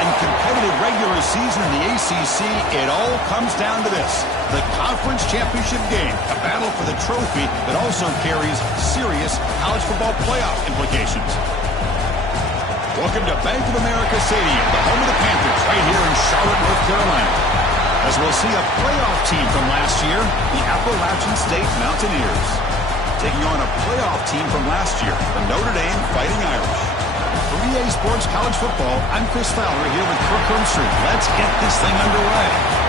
and competitive regular season in the ACC, it all comes down to this: the conference championship game, a battle for the trophy that also carries serious college football playoff implications. Welcome to Bank of America Stadium, the home of the Panthers, right here in Charlotte, North Carolina. As we'll see a playoff team from last year, the Appalachian State Mountaineers, taking on a playoff team from last year, the Notre Dame Fighting Irish. For EA Sports College Football, I'm Chris Fowler here with Kirk Hermstreet. Let's get this thing underway.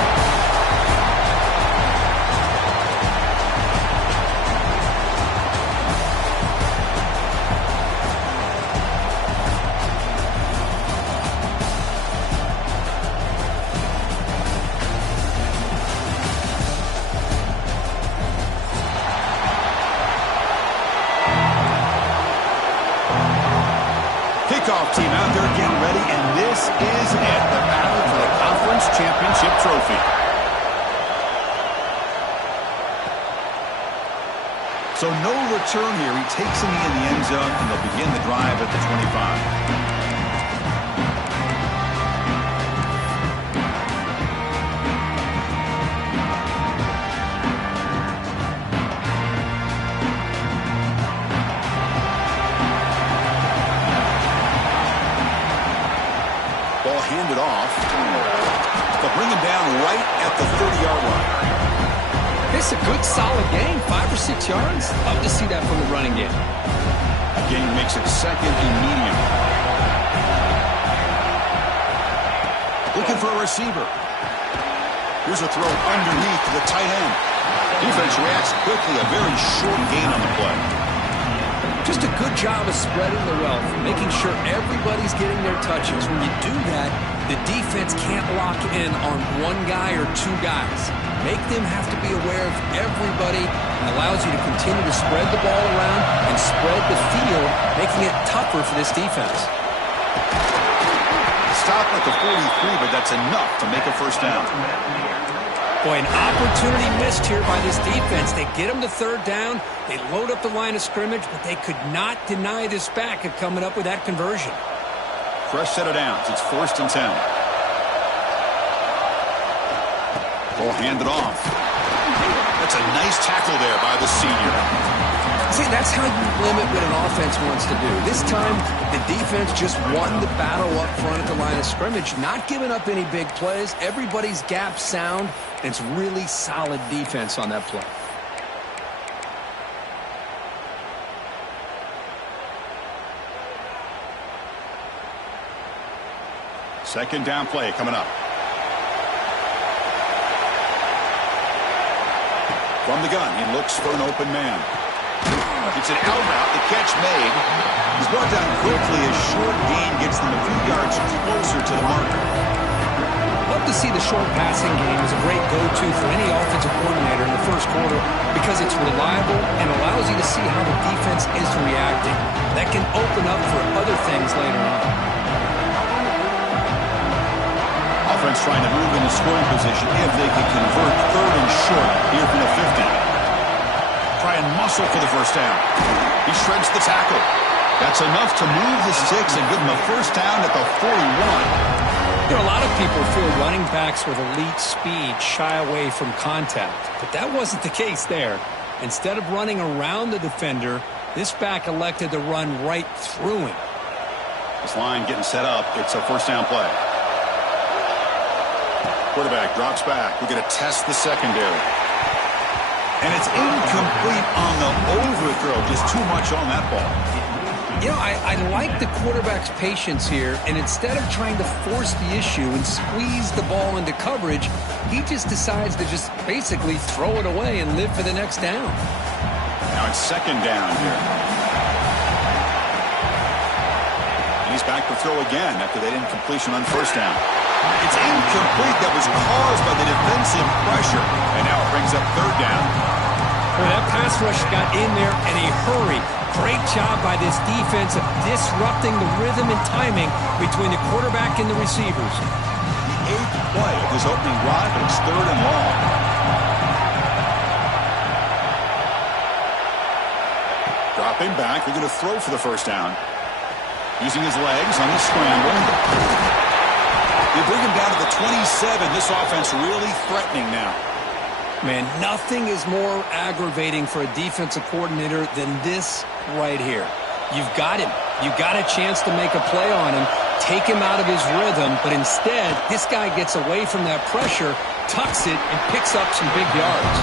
Kickoff team out there getting ready, and this is it, the battle for the conference championship trophy. So no return here. He takes it in the end zone, and they'll begin the drive at the 25. Handed off. They'll bring him down right at the 30-yard line. It's a good, solid gain. 5 or 6 yards. Love to see that from the running game. The gain makes it second and medium. Looking for a receiver. Here's a throw underneath to the tight end. Defense reacts quickly. A very short gain on the play. Just a good job of spreading the wealth, making sure everybody's getting their touches. When you do that, the defense can't lock in on one guy or two guys. Make them have to be aware of everybody, and allows you to continue to spread the ball around and spread the field, making it tougher for this defense. Stop at the 43, but that's enough to make a first down. Boy, an opportunity missed here by this defense. They get them to third down. They load up the line of scrimmage, but they could not deny this back of coming up with that conversion. Fresh set of downs. It's 1st and 10. Ball handed off. That's a nice tackle there by the senior. See, that's how you limit what an offense wants to do. This time, the defense just won the battle up front at the line of scrimmage, not giving up any big plays. Everybody's gap sound, and it's really solid defense on that play. Second down play coming up. From the gun, he looks for an open man. It's an out route, the catch made. He's brought down quickly. A short gain gets them a few yards closer to the marker. Love to see the short passing game as a great go-to for any offensive coordinator in the first quarter because it's reliable and allows you to see how the defense is reacting. That can open up for other things later on. Offense trying to move into scoring position if they can convert third and short here from the 50. Try and muscle for the first down. He shreds the tackle. That's enough to move the sticks and give him a first down at the 41. You know, a lot of people feel running backs with elite speed shy away from contact, but that wasn't the case there. Instead of running around the defender, this back elected to run right through him. This line getting set up. It's a first down play. Quarterback drops back. We're going to test the secondary. And it's incomplete on the overthrow. Just too much on that ball. You know, I like the quarterback's patience here, and instead of trying to force the issue and squeeze the ball into coverage, he just decides to just basically throw it away and live for the next down. Now it's second down here. And he's back to throw again after that incompletion on first down. It's incomplete. That was caused by the defensive pressure. And now it brings up third down. Well, that pass rush got in there in a hurry. Great job by this defense of disrupting the rhythm and timing between the quarterback and the receivers. The 8th play of this opening drive, and it's third and long. Dropping back. They're going to throw for the first down. Using his legs on the scramble. They bring him down to the 27. This offense really threatening now. Man, nothing is more aggravating for a defensive coordinator than this right here. You've got him. You've got a chance to make a play on him, take him out of his rhythm, but instead, this guy gets away from that pressure, tucks it, and picks up some big yards.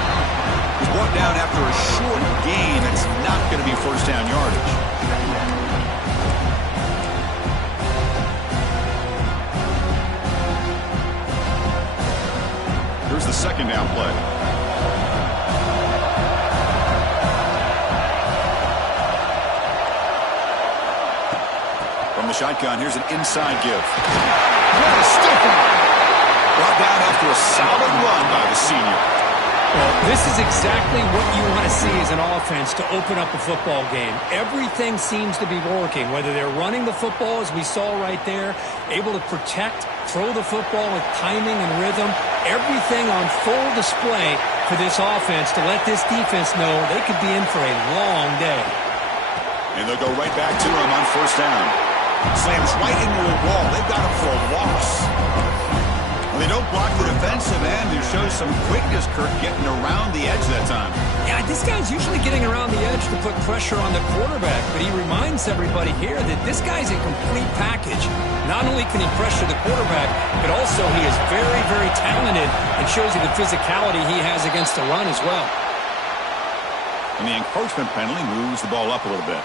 He's brought down after a short gain. It's not going to be first down yardage. Here's the second down play. From the shotgun, here's an inside give. What a stiff one! Brought down after a solid run by the senior. Well, this is exactly what you want to see as an offense to open up a football game. Everything seems to be working, whether they're running the football, as we saw right there, able to protect, throw the football with timing and rhythm, everything on full display for this offense to let this defense know they could be in for a long day. And they'll go right back to him on first down. Slams right into a wall. They've got him for a loss. They don't block the defensive end, who shows some quickness, Kirk, getting around the edge that time. Yeah, this guy's usually getting around the edge to put pressure on the quarterback, but he reminds everybody here that this guy's a complete package. Not only can he pressure the quarterback, but also he is very, very talented and shows you the physicality he has against the run as well. And the encroachment penalty moves the ball up a little bit.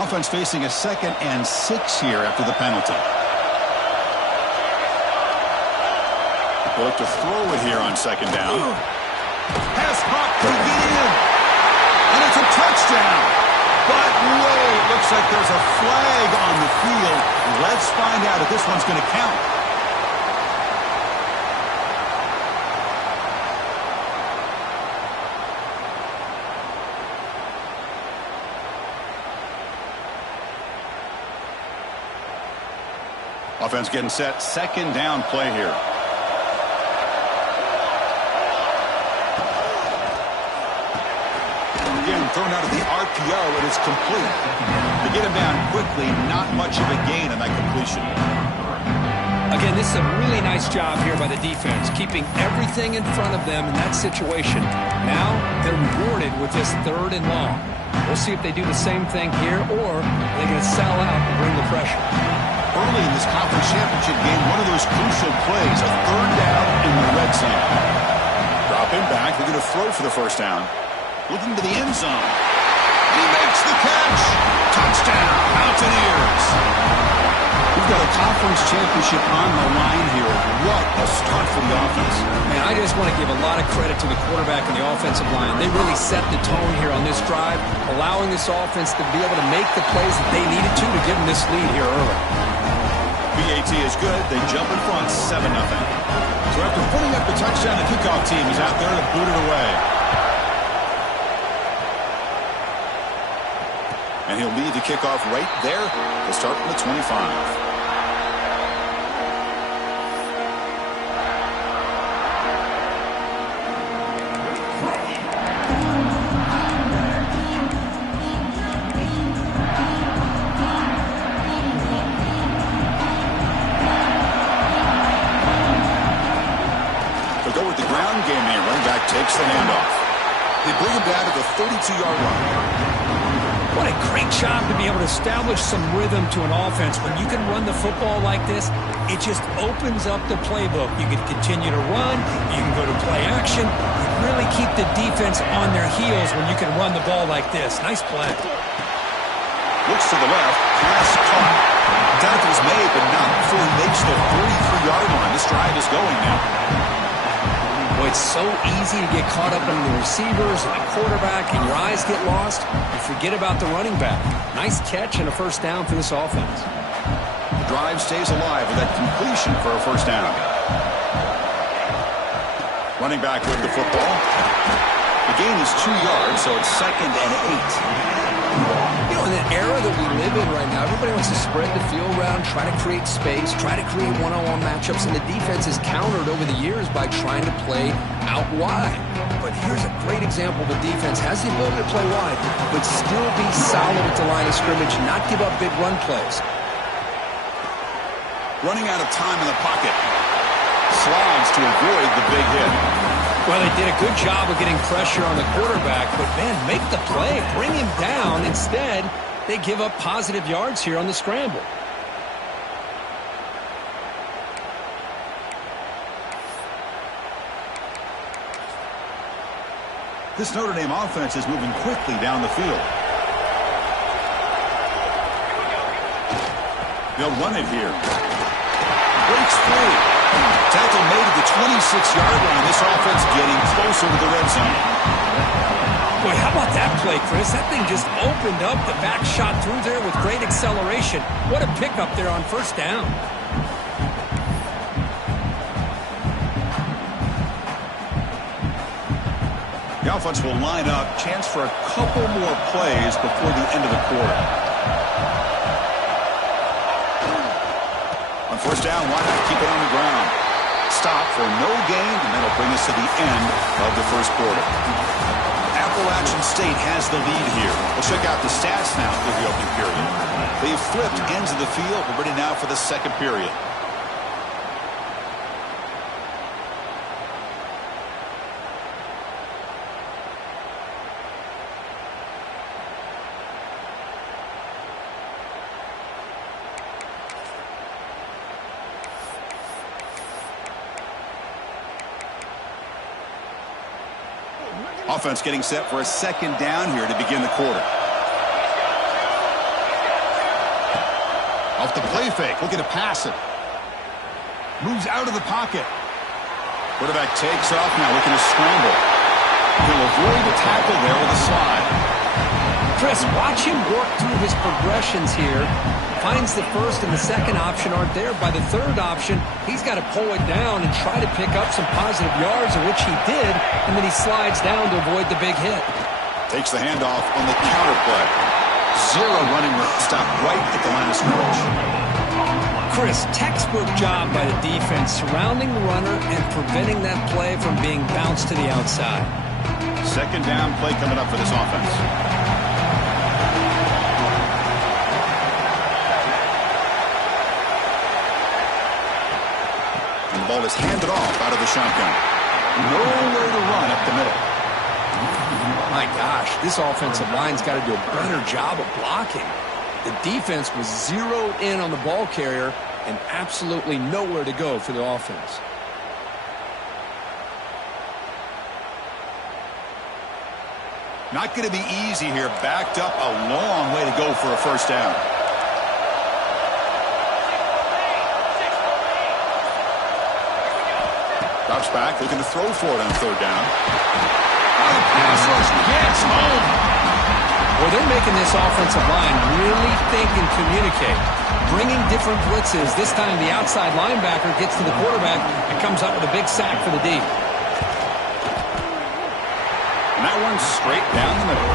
Offense facing a 2nd and 6 here after the penalty. They'll look to throw it here on second down. Pass caught to get in. And it's a touchdown. But wait, looks like there's a flag on the field. Let's find out if this one's going to count. Offense getting set. Second down play here. Again, thrown out of the RPO, and it's complete. They get him down quickly. Not much of a gain on that completion. Again, this is a really nice job here by the defense, keeping everything in front of them in that situation. Now, they're rewarded with this 3rd and long. We'll see if they do the same thing here, or they're going to sell out and bring the pressure. Early in this conference championship game, one of those crucial plays, a 3rd down in the red zone. Drop him back. They're going to throw for the first down. Looking to the end zone. He makes the catch. Touchdown, Mountaineers. We've got a conference championship on the line here. What a start for the offense. Man, I just want to give a lot of credit to the quarterback and the offensive line. They really set the tone here on this drive, allowing this offense to be able to make the plays that they needed to give them this lead here early. BAT is good. They jump in front 7-0. So after putting up the touchdown, the kickoff team is out there to boot it away. And he'll lead the kickoff right there to start from the 25. They'll go with the ground game here. Running back takes the handoff. They bring him down to the 32-yard line. What a great job to be able to establish some rhythm to an offense. When you can run the football like this, it just opens up the playbook. You can continue to run. You can go to play action. You really keep the defense on their heels when you can run the ball like this. Nice play. Looks to the left. Pass caught. Tackles made, but not before he makes the 33-yard line. This drive is going now. Boy, it's so easy to get caught up in the receivers and the quarterback, and your eyes get lost. You forget about the running back. Nice catch and a first down for this offense. The drive stays alive with that completion for a first down. Running back with the football. The gain is 2 yards, so it's 2nd and 8. You know, in the era that we live in right now, everybody wants to spread the field around, try to create space, try to create one-on-one matchups, and the defense is countered over the years by trying to play out wide. But here's a great example. The defense has the ability to play wide, but still be solid at the line of scrimmage, not give up big run plays. running out of time in the pocket. Slides to avoid the big hit. Well, they did a good job of getting pressure on the quarterback, but, man, make the play. Bring him down. Instead, they give up positive yards here on the scramble. This Notre Dame offense is moving quickly down the field. They'll run it here. Breaks free. Tackle made at the 26-yard line. This offense getting closer to the red zone. Boy, how about that play, Chris? That thing just opened up. The back shot through there with great acceleration. What a pickup there on first down. The offense will line up. Chance for a couple more plays before the end of the quarter. On first down, why not keep it on the ground? Stop for no gain, and that'll bring us to the end of the first quarter. Appalachian State has the lead here. We'll check out the stats now through the opening period. They've flipped ends of the field. We're ready now for the second period. Offense getting set for a second down here to begin the quarter. Off the play fake, looking to pass it. Moves out of the pocket. Quarterback takes off now, looking to scramble. He'll avoid the tackle there with a slide. Chris, watch him work through his progressions here. Finds the first and the second option aren't there. By the third option, he's got to pull it down and try to pick up some positive yards, which he did, and then he slides down to avoid the big hit. Takes the handoff on the counter play. Zero running room. Stop right at the line of scrimmage. Chris, textbook job by the defense, surrounding the runner and preventing that play from being bounced to the outside. Second down play coming up for this offense. And the ball is handed off out of the shotgun. Nowhere to run up the middle. My gosh, this offensive line's got to do a better job of blocking. The defense was zeroed in on the ball carrier and absolutely nowhere to go for the offense. Not going to be easy here. Backed up a long way to go for a first down. Drops back, looking to throw for it on third down. Oh, the pass rush gets home. Well, they're making this offensive line really think and communicate. Bringing different blitzes. This time the outside linebacker gets to the quarterback and comes up with a big sack for the D. And that one's straight down the middle.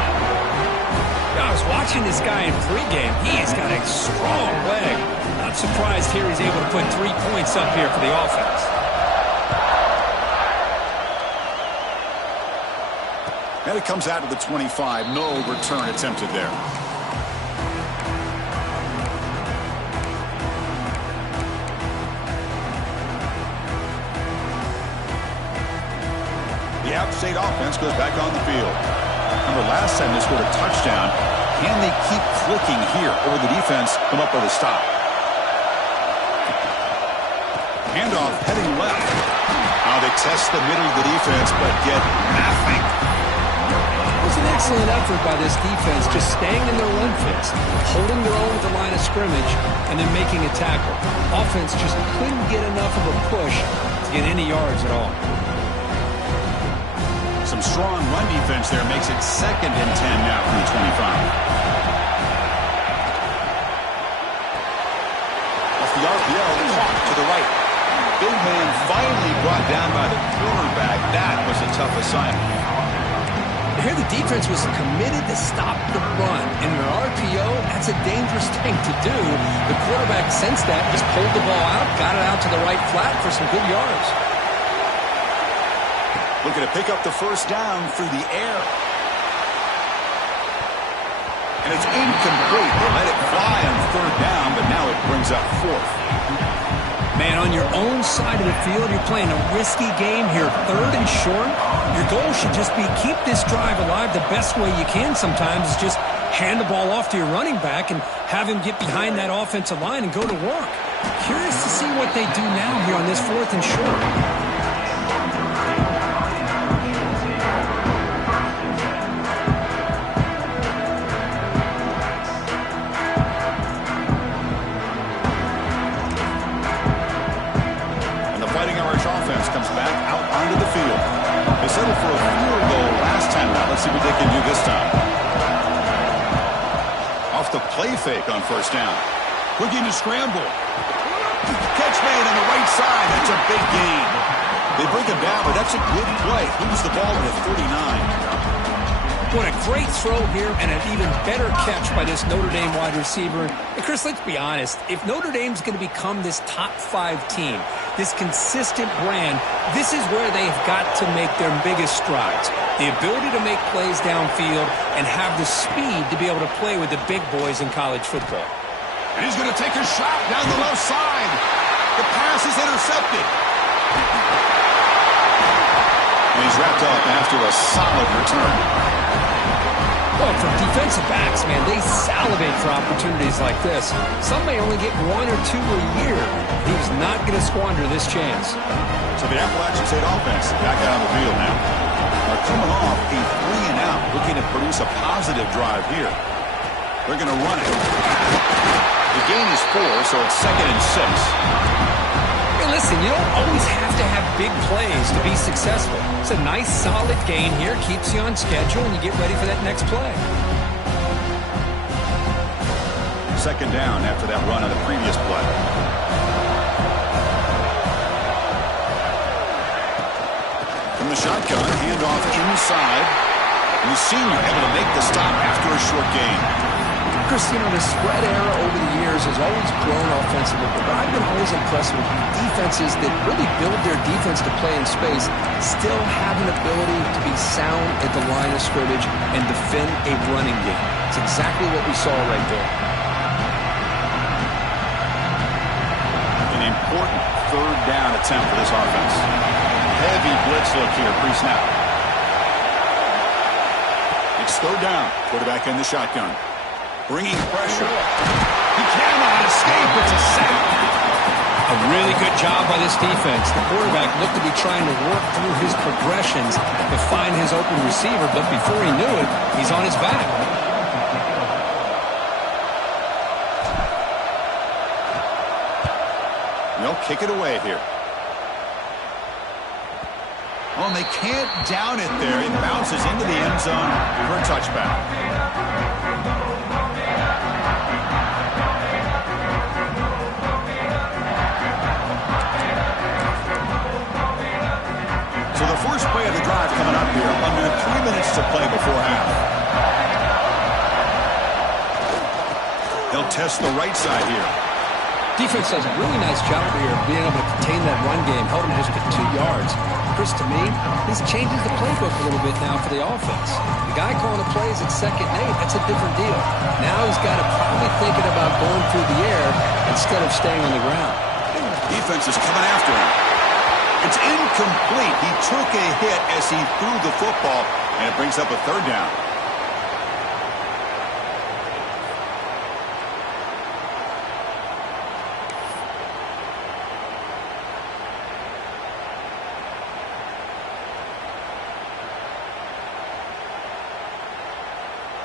I was watching this guy in pregame. He's got a strong leg. Not surprised here he's able to put 3 points up here for the offense. And it comes out to the 25. No return attempted there. The App State offense goes back on the field. Remember, last time they scored a touchdown. Can they keep clicking here, or will the defense come up with a stop? Handoff heading left. Now they test the middle of the defense, but get nothing. It was an excellent effort by this defense, just staying in their run fits, holding their own at the line of scrimmage, and then making a tackle. Offense just couldn't get enough of a push to get any yards at all. Some strong run defense there makes it 2nd and 10 now from the 25. Off the RPO, caught to the right. Big man finally brought down by the cornerback. That was a tough assignment. Here the defense was committed to stop the run. In an RPO, that's a dangerous thing to do. The quarterback sensed that, just pulled the ball out, got it out to the right flat for some good yards. Looking to pick up the first down through the air. And it's incomplete. They let it fly on third down, but now it brings up 4th. Man, on your own side of the field, you're playing a risky game here, 3rd and short. Your goal should just be keep this drive alive the best way you can sometimes is just hand the ball off to your running back and have him get behind that offensive line and go to work. Curious to see what they do now here on this 4th and short. Comes back out onto the field. They settled for a field goal last time out. Let's see what they can do this time. Off the play fake on 1st down. Looking to scramble. Catch made on the right side. That's a big gain. They bring him down, but that's a good play. Moves the ball to the 39. What a great throw here and an even better catch by this Notre Dame wide receiver. And Chris, let's be honest. If Notre Dame's going to become this top 5 team, this consistent brand, this is where they've got to make their biggest strides. The ability to make plays downfield and have the speed to be able to play with the big boys in college football. And he's going to take a shot down the left side. The pass is intercepted. And he's wrapped up after a solid return. Well, for defensive backs, man, they salivate for opportunities like this. Some may only get 1 or 2 a year. He's not going to squander this chance. So the Appalachian State offense back out on the field now. They're coming off a 3 and out, looking to produce a positive drive here. They're going to run it. The gain is 4, so it's 2nd and 6. Hey, listen, you don't always have to have big plays to be successful. It's a nice, solid gain here. Keeps you on schedule, and you get ready for that next play. 2nd down after that run on the previous play. From the shotgun, handoff inside. And the senior able to make the stop after a short gain. Chris, you know, the spread era over the years has always grown offensively, but I've been always impressed with defenses that really build their defense to play in space, still have an ability to be sound at the line of scrimmage and defend a running game. It's exactly what we saw right there. An important 3rd down attempt for this offense. Heavy blitz look here, pre-snap. It's 3rd down. Quarterback in the shotgun. Bringing pressure. He cannot escape. It's a sack. A really good job by this defense. The quarterback looked to be trying to work through his progressions to find his open receiver, but before he knew it, he's on his back. They'll kick it away here. Oh, and they can't down it there. It bounces into the end zone for a touchback. So the first play of the drive coming up here, under 3 minutes to play before half. They'll test the right side here. Defense does a really nice job here of being able to contain that run game, held him just to 2 yards. Chris, to me, this changes the playbook a little bit now for the offense. The guy calling the plays at 2nd and 8, that's a different deal. Now he's got to probably thinking about going through the air instead of staying on the ground. Defense is coming after him. It's incomplete. He took a hit as he threw the football, and it brings up a 3rd down.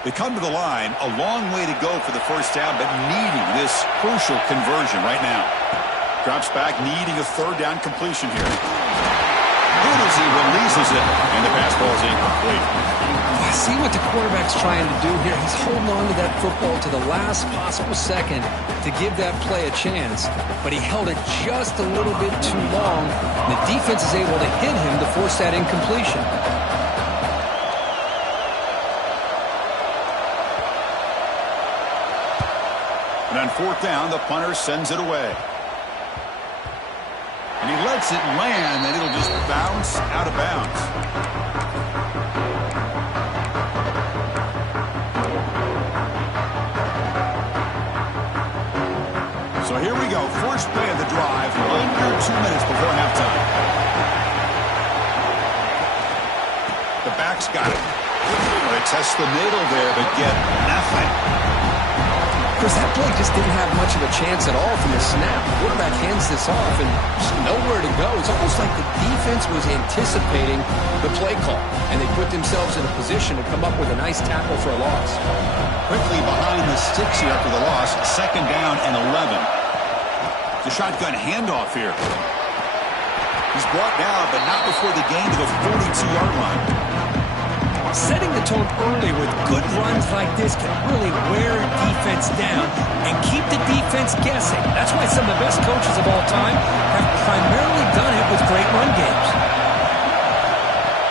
They come to the line, a long way to go for the 1st down, but needing this crucial conversion right now. Drops back, needing a 3rd down completion here. Good as he releases it, and the pass ball is incomplete. See what the quarterback's trying to do here. He's holding on to that football to the last possible second to give that play a chance, but he held it just a little bit too long. The defense is able to hit him to force that incompletion. And on 4th down, the punter sends it away. And he lets it land, and it'll just bounce out of bounds. So here we go. First play of the drive. under 2 minutes before halftime. The back's got it. They test the middle there, but get nothing. Chris, that play just didn't have much of a chance at all from the snap. The quarterback hands this off and just nowhere to go. It's almost like the defense was anticipating the play call, and they put themselves in a position to come up with a nice tackle for a loss. Quickly behind the sticks here after the loss. 2nd down and 11. The shotgun handoff here. He's brought down, but not before the gain to the 42-yard line. Setting the tone early with good runs like this can really wear a defense down and keep the defense guessing. That's why some of the best coaches of all time have primarily done it with great run games.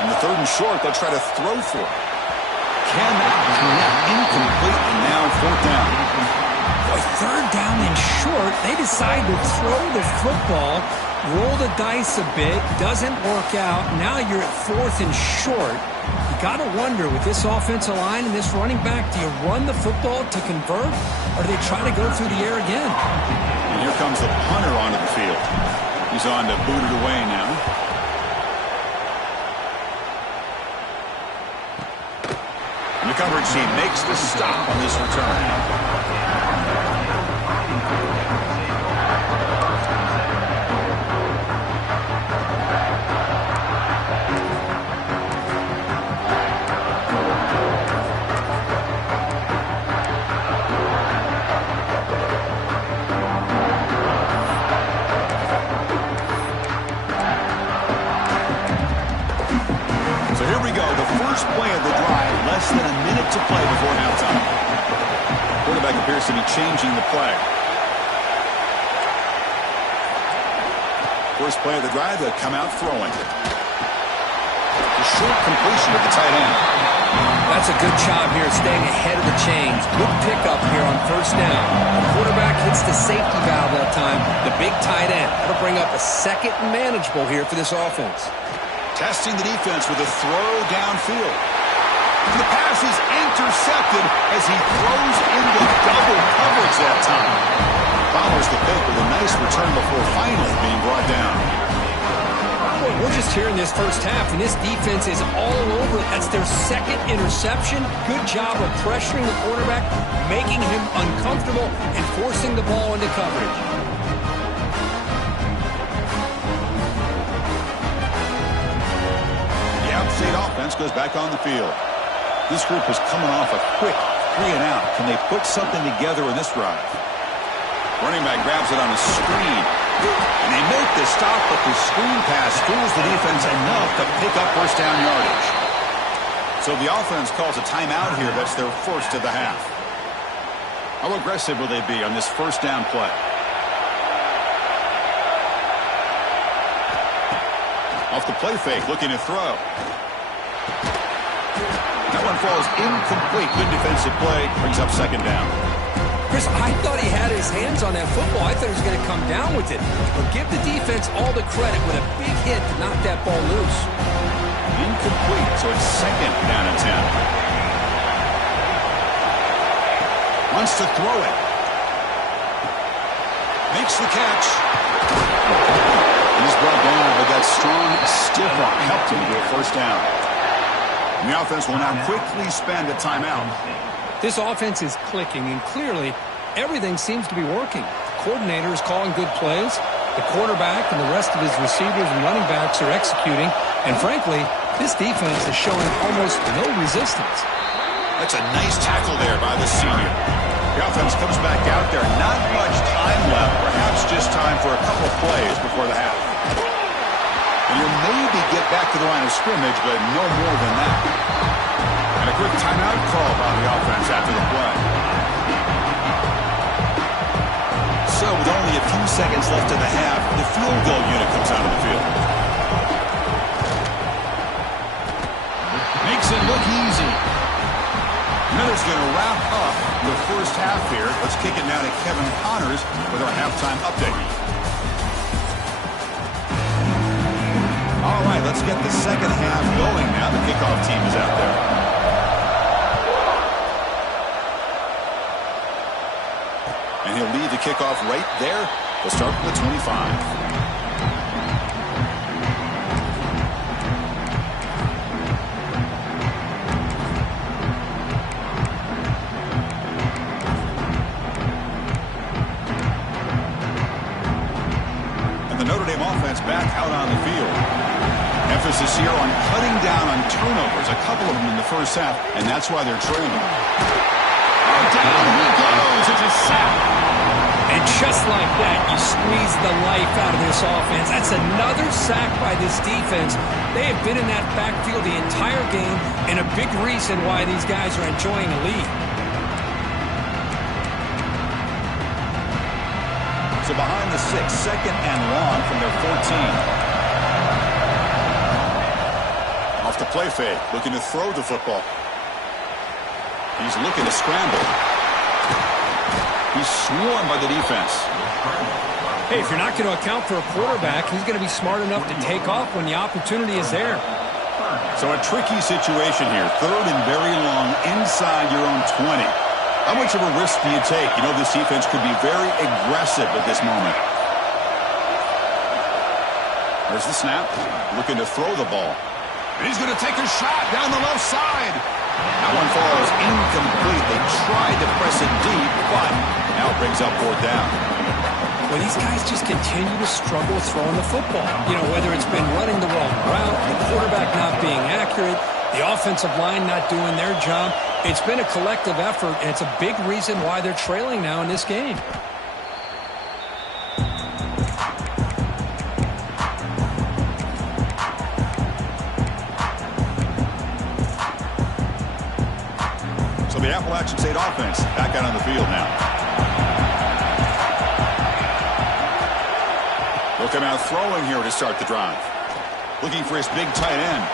In the 3rd and short, they'll try to throw for it. Cannot connect. Incomplete, and now 4th down. Boy, 3rd down and short, they decide to throw the football, roll the dice a bit, doesn't work out. Now you're at 4th and short. You got to wonder, with this offensive line and this running back, do you run the football to convert, or do they try to go through the air again? And here comes the punter onto the field. He's on to boot it away now. And the coverage team makes the stop on this return. Play of the drive, less than a minute to play before halftime. Quarterback appears to be changing the play. First play of the drive, they'll come out throwing. A short completion of the tight end. That's a good job here, staying ahead of the chains. Good pickup here on 1st down. The quarterback hits the safety valve that time, the big tight end. That'll bring up a 2nd and manageable here for this offense. Testing the defense with a throw downfield. And the pass is intercepted as he throws into double coverage that time. Follows the pick with a nice return before finally being brought down. Boy, we're just here in this 1st half, and this defense is all over it. That's their 2nd interception. Good job of pressuring the quarterback, making him uncomfortable, and forcing the ball into coverage. State offense goes back on the field. This group is coming off a quick 3-and-out. Can they put something together in this drive? Running back grabs it on a screen. And they make the stop, but the screen pass fools the defense enough to pick up 1st down yardage. So the offense calls a timeout here. That's their 1st of the half. How aggressive will they be on this 1st down play? Off the play fake, looking to throw. That one falls incomplete. Good defensive play. Brings up 2nd down. Chris, I thought he had his hands on that football. I thought he was going to come down with it. But give the defense all the credit with a big hit to knock that ball loose. Incomplete, so it's 2nd down and 10. Wants to throw it. Makes the catch. He's brought down, but that strong, stiff arm helped him to a 1st down. And the offense will now quickly spend a timeout. This offense is clicking, and clearly everything seems to be working. The coordinator is calling good plays. The quarterback and the rest of his receivers and running backs are executing. And frankly, this defense is showing almost no resistance. That's a nice tackle there by the senior. The offense comes back out there. Not much time left. Perhaps just time for a couple plays before the half. And you'll maybe get back to the line of scrimmage, but no more than that. And a quick timeout call by the offense after the play. So with only a few seconds left in the half, the field goal unit comes out of the field. Makes it look easy. Miller's going to wrap up the 1st half here. Let's kick it now to Kevin Connors with our halftime update. All right, let's get the 2nd half going now. The kickoff team is out there. And he'll lead the kickoff right there They'll start from the 25. The Notre Dame offense back out on the field. Emphasis here on cutting down on turnovers, a couple of them in the first half, and that's why they're trailing. Oh, down he goes. It's a sack. And just like that, you squeeze the life out of this offense. That's another sack by this defense. They have been in that backfield the entire game, and a big reason why these guys are enjoying a lead. So behind the 6, second and long from their 14. Off the play fake, looking to throw the football. He's looking to scramble. He's swarmed by the defense. Hey, if you're not going to account for a quarterback, he's going to be smart enough to take off when the opportunity is there. So a tricky situation here. Third and very long inside your own 20. How much of a risk do you take? You know, this defense could be very aggressive at this moment. There's the snap. Looking to throw the ball. And he's going to take a shot down the left side. That one falls incomplete. They tried to press it deep, but now it brings up fourth down. Well, these guys just continue to struggle throwing the football. You know, whether it's been running the wrong route, the quarterback not being accurate, the offensive line not doing their job. It's been a collective effort, and it's a big reason why they're trailing now in this game. So the Appalachian State offense back out on the field now. They'll come out throwing here to start the drive. Looking for his big tight end.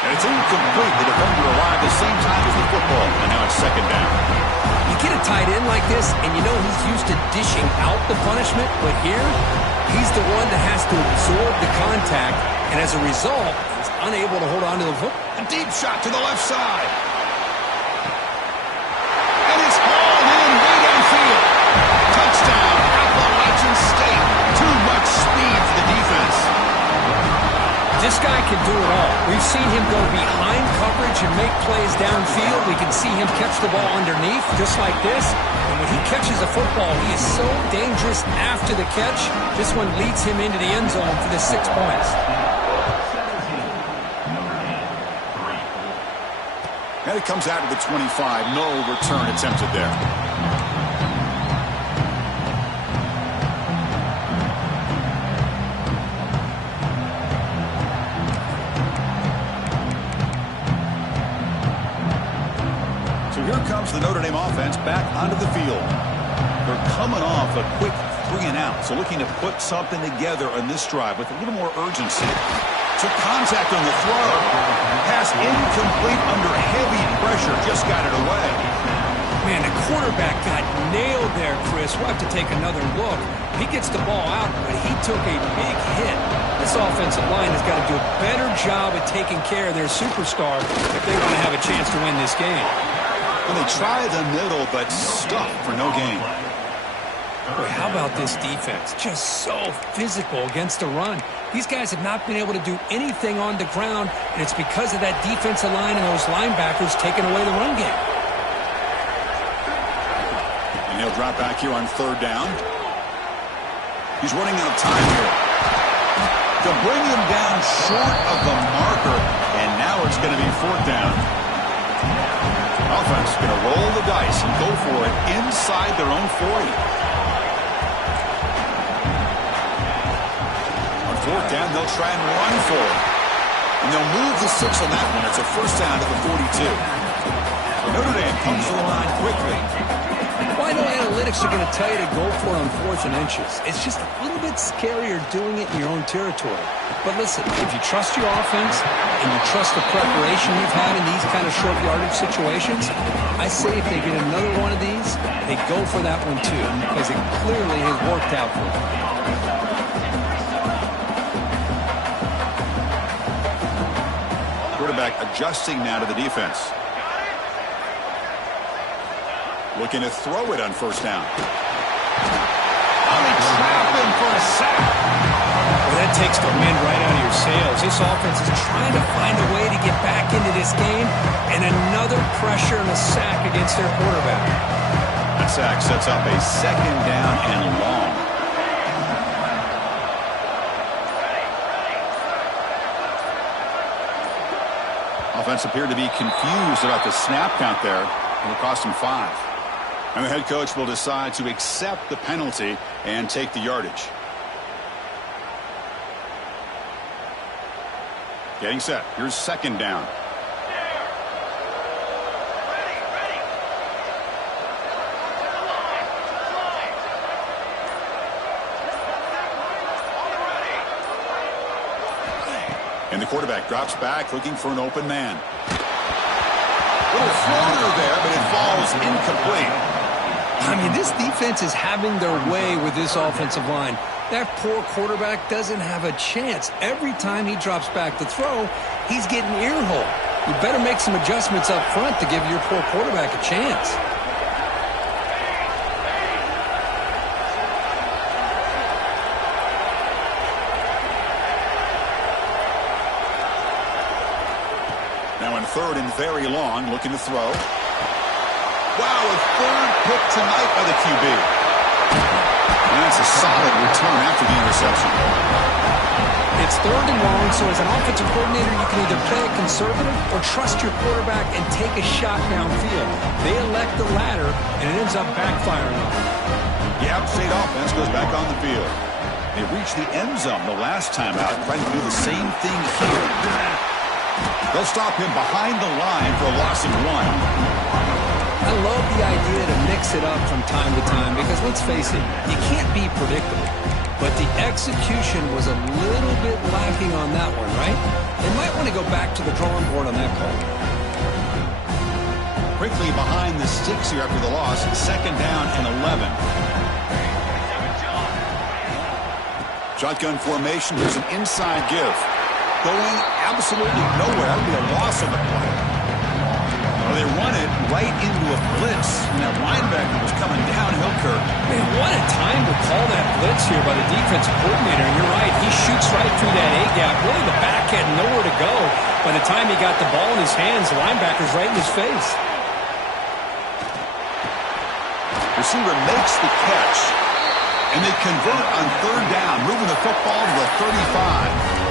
And it's incomplete. The defender arrived at the same time as the football. And now it's second down. You get a tight end like this, and you know he's used to dishing out the punishment. But here, he's the one that has to absorb the contact. And as a result, he's unable to hold on to the football. A deep shot to the left side. And it's hauled in way downfield. Touchdown, Appalachian State. Too much speed for the defense. This guy can do it all. We've seen him go behind coverage and make plays downfield. We can see him catch the ball underneath, just like this. And when he catches a football, he is so dangerous after the catch. This one leads him into the end zone for the 6 points. And it comes out to the 25. No return attempted there. Here comes the Notre Dame offense back onto the field. They're coming off a quick 3 and out, so looking to put something together on this drive with a little more urgency. Took contact on the throw. Pass incomplete under heavy pressure. Just got it away. Man, the quarterback got nailed there, Chris. We'll have to take another look. He gets the ball out, but he took a big hit. This offensive line has got to do a better job at taking care of their superstar if they want to have a chance to win this game. Well, they try the middle, but stuck for no gain. Boy, how about this defense? Just so physical against the run. These guys have not been able to do anything on the ground, and it's because of that defensive line and those linebackers taking away the run game. And he'll drop back here on third down. He's running out of time here. To bring him down short of the marker, and now it's going to be fourth down. Offense going to roll the dice and go for it inside their own 40. On fourth down, they'll try and run for it. And they'll move the 6 on that one. It's a first down to the 42. Notre Dame comes to the line quickly. Well, I know analytics are going to tell you to go for it on 4th and inches. It's just a little bit scarier doing it in your own territory. But listen, if you trust your offense and you trust the preparation you've had in these kind of short yardage situations, I say if they get another one of these, they go for that one too, because it clearly has worked out for them. Quarterback adjusting now to the defense. Looking to throw it on first down. They trap him for a sack. Well, that takes the wind right out of your sails. This offense is trying to find a way to get back into this game, and another pressure and a sack against their quarterback. That sack sets up a second down and long. Offense appeared to be confused about the snap count there. It'll cost him 5. And the head coach will decide to accept the penalty and take the yardage. Getting set. Here's second down. And the quarterback drops back looking for an open man. Little floater there, but it falls incomplete. I mean, this defense is having their way with this offensive line. That poor quarterback doesn't have a chance. Every time he drops back to throw, he's getting earholed. You better make some adjustments up front to give your poor quarterback a chance. Now in third and very long, looking to throw. Wow, a third pick tonight by the QB. And that's a solid return after the interception. It's third and long, so as an offensive coordinator, you can either play it conservative or trust your quarterback and take a shot downfield. They elect the latter, and it ends up backfiring on them. The App State offense goes back on the field. They reached the end zone the last time out, trying to do the same thing here. They'll stop him behind the line for a loss of 1. I love the idea to mix it up from time to time because, let's face it, you can't be predictable. But the execution was a little bit lacking on that one, right? They might want to go back to the drawing board on that call. Quickly behind the sticks here after the loss, second down and 11. Shotgun formation, here's an inside give. Going absolutely nowhere. That would be a loss of the play. Well, they run it right into a blitz, and that linebacker was coming downhill, Kirk. Man, what a time to call that blitz here by the defensive coordinator. And you're right, he shoots right through that A-gap. Really, the back had nowhere to go. By the time he got the ball in his hands, the linebacker's right in his face. Receiver makes the catch, and they convert on third down, moving the football to the 35.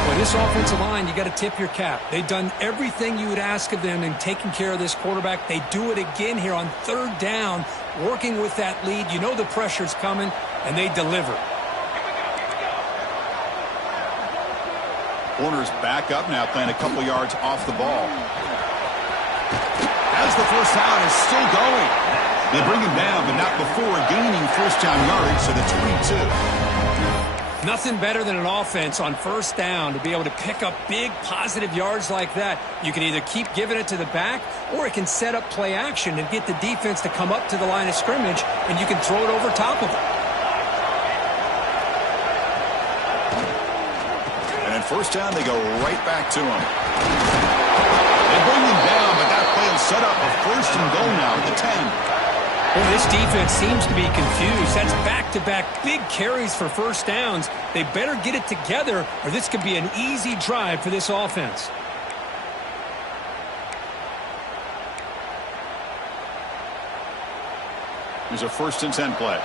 Well, this offensive line, you got to tip your cap. They've done everything you would ask of them in taking care of this quarterback. They do it again here on third down, working with that lead. You know the pressure's coming, and they deliver. Corner's back up now, playing a couple yards off the ball. As the first down is still going. They bring him down, but not before gaining first down yardage to the 22. Nothing better than an offense on first down to be able to pick up big positive yards like that. You can either keep giving it to the back, or it can set up play action and get the defense to come up to the line of scrimmage, and you can throw it over top of it. And at first down, they go right back to him. They bring him down, but that play will set up a first and goal now at the 10. Well, this defense seems to be confused. That's back-to-back big carries for first downs. They better get it together, or this could be an easy drive for this offense. Here's a first and 10 play.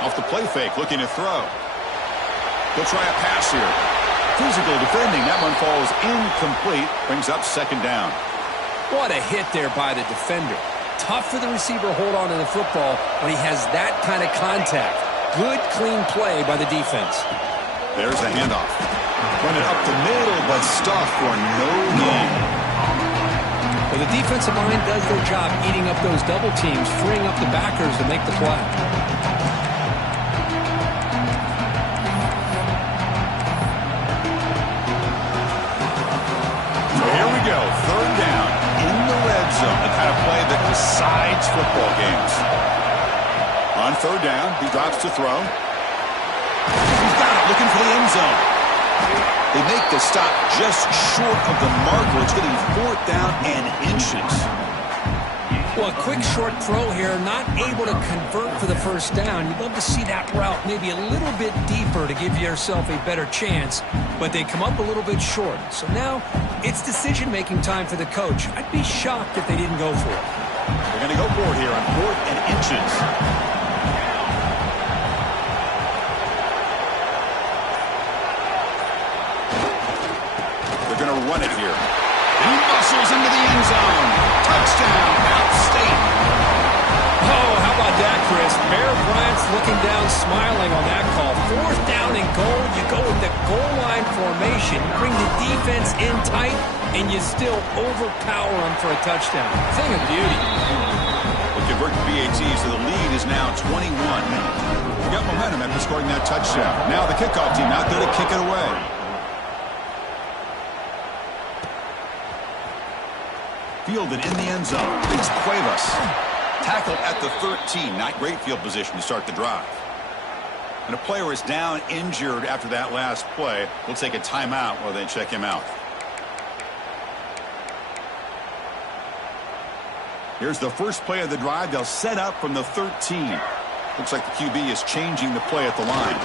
Off the play fake, looking to throw. He'll try a pass here. Physical defending. That one falls incomplete. Brings up second down. What a hit there by the defender. Tough for the receiver to hold on to the football when he has that kind of contact. Good, clean play by the defense. There's the handoff. Run it up the middle, but stuffed for no gain. Well, the defensive line does their job eating up those double teams, freeing up the backers to make the play. Third down in the red zone, the kind of play that decides football games. On third down, he drops to throw. He's got it, looking for the end zone. They make the stop just short of the marker. It's getting fourth down and inches. Well, a quick short throw here, not able to convert for the first down. You'd love to see that route maybe a little bit deeper to give yourself a better chance, but they come up a little bit short. So now it's decision-making time for the coach. I'd be shocked if they didn't go for it. They're going to go for it here on 4th and inches. They're going to run it here. He muscles into the end zone. Touchdown, App State. Oh, how about that, Chris? Bear Bryant's looking down, smiling on that call. 4th down and goal. You go with the goal line formation. You bring the defense in tight, and you still overpower them for a touchdown. Thing of beauty. They convert to BAT, so the lead is now 21. You got momentum after scoring that touchdown. Now the kickoff team out there to kick it away. Fielded in the end zone. It's Cuevas. Tackled at the 13. Not great field position to start the drive. And a player is down injured after that last play. We'll take a timeout while they check him out. Here's the first play of the drive. They'll set up from the 13. Looks like the QB is changing the play at the line.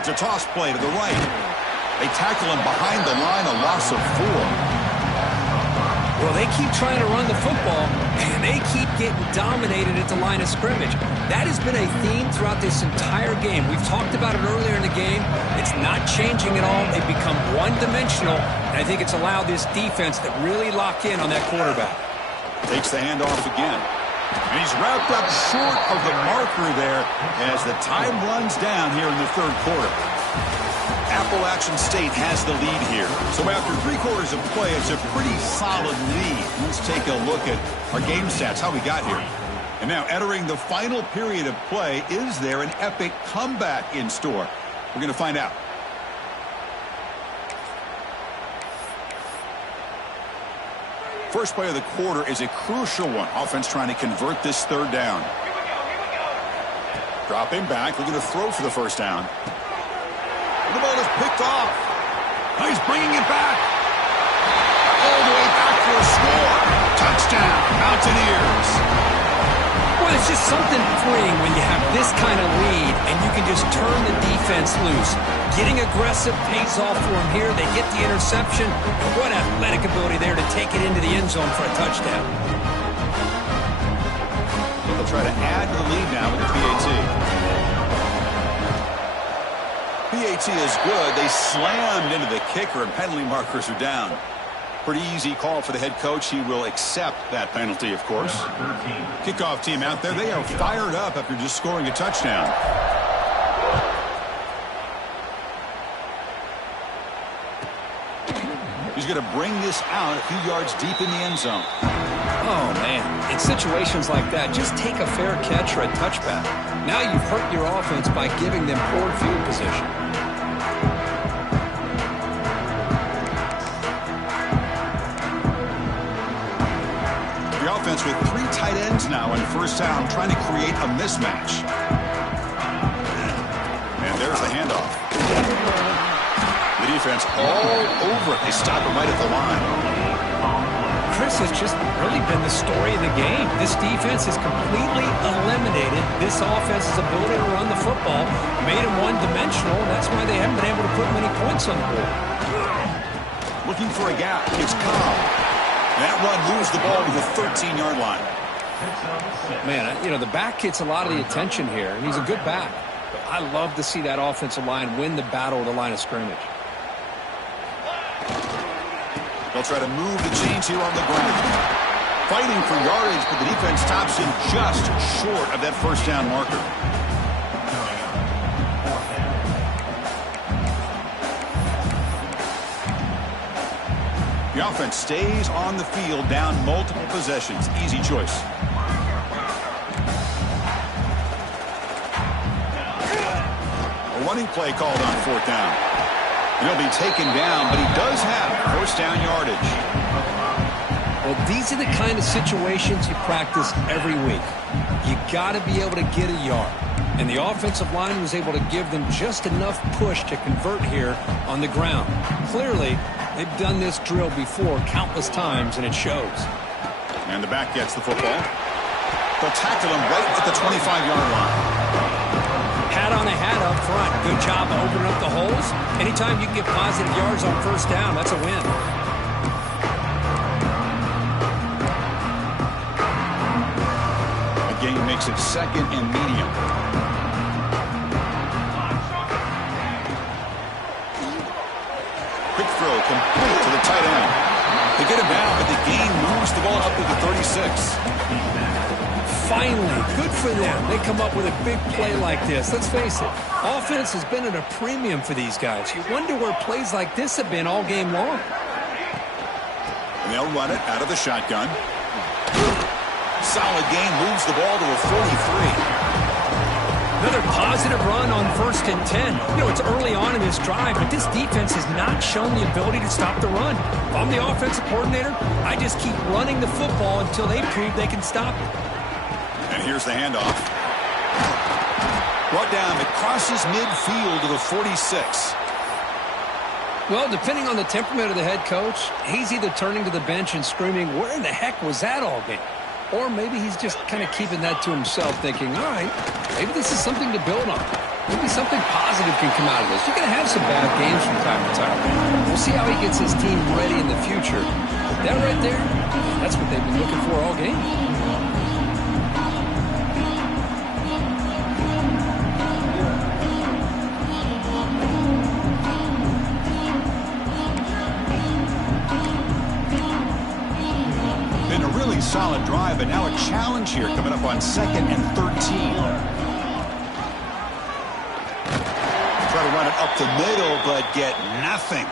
It's a toss play to the right. They tackle him behind the line, a loss of 4. Well, they keep trying to run the football, and they keep getting dominated at the line of scrimmage. That has been a theme throughout this entire game. We've talked about it earlier in the game. It's not changing at all. They've become one-dimensional, and I think it's allowed this defense to really lock in on that quarterback. Takes the handoff again. And he's wrapped up short of the marker there as the time runs down here in the third quarter. Appalachian State has the lead here. So after 3 quarters of play, it's a pretty solid lead. Let's take a look at our game stats, how we got here. And now entering the final period of play, is there an epic comeback in store? We're going to find out. First play of the quarter is a crucial one. Offense trying to convert this 3rd down. Dropping back, looking to throw for the first down. The ball is picked off. Now he's bringing it back. All the way back for a score. Touchdown, Mountaineers. Well, it's just something freeing when you have this kind of lead and you can just turn the defense loose. Getting aggressive pays off for them here. They get the interception. And what athletic ability there to take it into the end zone for a touchdown. They'll try to add to the lead now with the PAT. PAT is good. They slammed into the kicker, and penalty markers are down. Pretty easy call for the head coach. He will accept that penalty, of course. Kickoff team out there. They are fired up after just scoring a touchdown. He's going to bring this out a few yards deep in the end zone. Oh, man. In situations like that, just take a fair catch or a touchback. Now you've hurt your offense by giving them poor field position. The offense with 3 tight ends now on first down, trying to create a mismatch. And there's the handoff. The defense all over it. They stop him right at the line. Chris has just really been the story of the game. This defense has completely eliminated this offense's ability to run the football, made them one-dimensional, and that's why they haven't been able to put many points on the board. Looking for a gap. It's Cobb. That run moves the ball to the 13-yard line. Man, you know, the back gets a lot of the attention here, and he's a good back. But I love to see that offensive line win the battle of the line of scrimmage. They'll try to move the chains here on the ground. Fighting for yardage, but the defense stops him just short of that first down marker. The offense stays on the field, down multiple possessions. Easy choice. A running play called on 4th down. And he'll be taken down, but he does have first down yardage. Well, these are the kind of situations you practice every week. You got to be able to get a yard. And the offensive line was able to give them just enough push to convert here on the ground. Clearly, they've done this drill before countless times, and it shows. And the back gets the football. They'll tackle him right at the 25-yard line. Hat on a hat up front. Good job of opening up the holes. Anytime you can get positive yards on first down, that's a win. The game makes it second and medium. Quick throw complete to the tight end. They get him down, but the gain moves the ball up to the 36. Finally, good for them. They come up with a big play like this. Let's face it, offense has been at a premium for these guys. You wonder where plays like this have been all game long. And they'll run it out of the shotgun. Solid gain, moves the ball to a 43. Another positive run on 1st and 10. You know, it's early on in this drive, but this defense has not shown the ability to stop the run. If I'm the offensive coordinator, I just keep running the football until they prove they can stop it. And here's the handoff. Brought down, it crosses midfield to the 46. Well, depending on the temperament of the head coach, he's either turning to the bench and screaming, where in the heck was that all game? Or maybe he's just kind of keeping that to himself, thinking, all right, maybe this is something to build on. Maybe something positive can come out of this. You're going to have some bad games from time to time. We'll see how he gets his team ready in the future. But that right there, that's what they've been looking for all game. Solid drive, but now a challenge here coming up on 2nd and 13. Try to run it up the middle, but get nothing.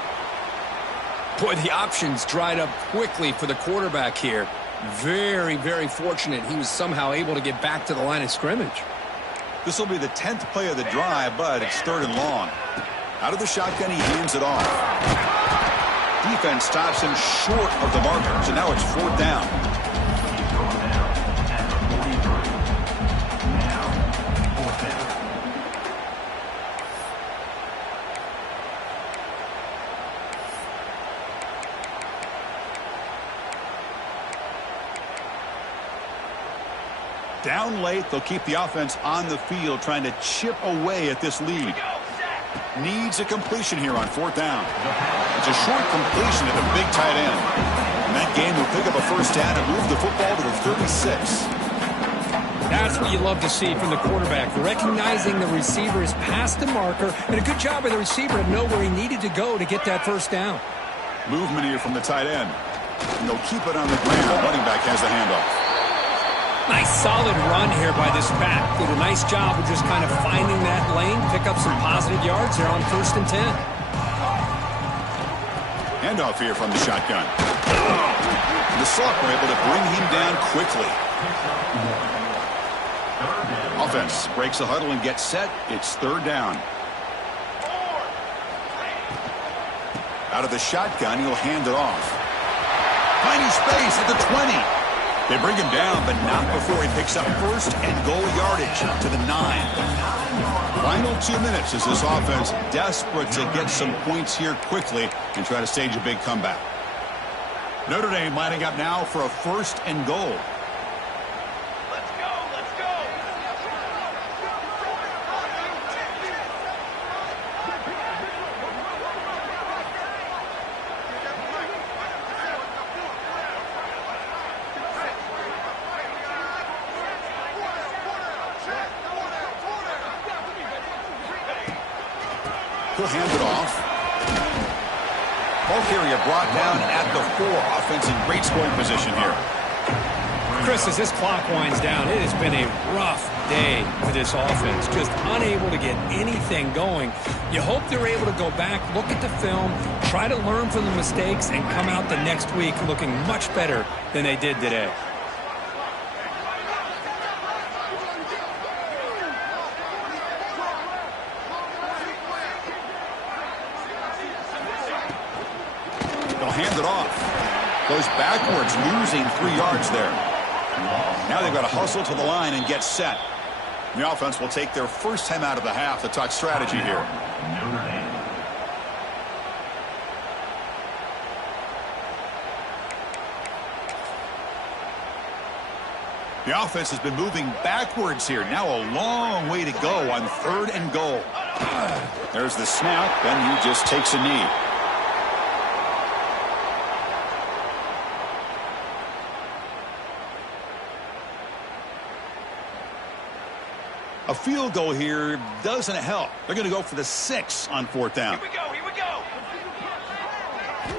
Boy, the options dried up quickly for the quarterback here. Very, very fortunate he was somehow able to get back to the line of scrimmage. This will be the 10th play of the drive, but it's 3rd and long. Out of the shotgun, he hands it off. Defense stops him short of the marker, so now it's 4th down. Down late, they'll keep the offense on the field, trying to chip away at this lead. Needs a completion here on 4th down. It's a short completion at the big tight end. And that game will pick up a 1st down and move the football to the 36. That's what you love to see from the quarterback, recognizing the receiver is past the marker, and a good job by the receiver to know where he needed to go to get that 1st down. Movement here from the tight end. And they'll keep it on the ground. Running back has the handoff. Nice solid run here by this back. Did a nice job of just kind of finding that lane, pick up some positive yards there on 1st and 10. Handoff here from the shotgun. The Sock were able to bring him down quickly. Offense breaks the huddle and gets set. It's 3rd down. Out of the shotgun, he'll hand it off. Finding space at the 20. They bring him down, but not before he picks up 1st and goal yardage to the 9. Final 2 minutes as this offense desperate to get some points here quickly and try to stage a big comeback. Notre Dame lining up now for a 1st and goal. Let's go, let's go. He'll hand it off. Ball carrier brought down at the 4. Offense in great scoring position here. Chris, as this clock winds down, it has been a rough day for this offense. Just unable to get anything going. You hope they're able to go back, look at the film, try to learn from the mistakes, and come out the next week looking much better than they did today. Hand it off. Goes backwards, losing 3 yards there. Now they've got to hustle to the line and get set. The offense will take their 1st time out of the half to talk strategy here. The offense has been moving backwards here. Now a long way to go on 3rd and goal. There's the snap, and he just takes a knee. A field goal here doesn't help. They're going to go for the 6 on 4th down. Here we go, here we go.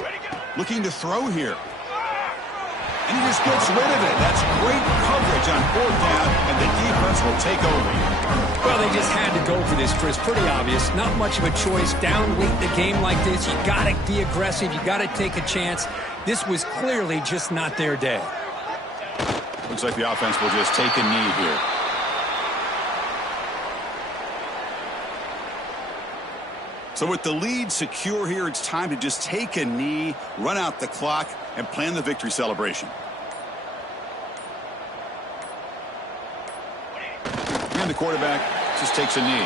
Ready to go. Looking to throw here. And he just gets rid of it. That's great coverage on 4th down, and the defense will take over. Well, they just had to go for this, Chris. Pretty obvious. Not much of a choice. Down late in the game like this, you got to be aggressive. You got to take a chance. This was clearly just not their day. Looks like the offense will just take a knee here. So with the lead secure here, it's time to just take a knee, run out the clock, and plan the victory celebration. And the quarterback just takes a knee.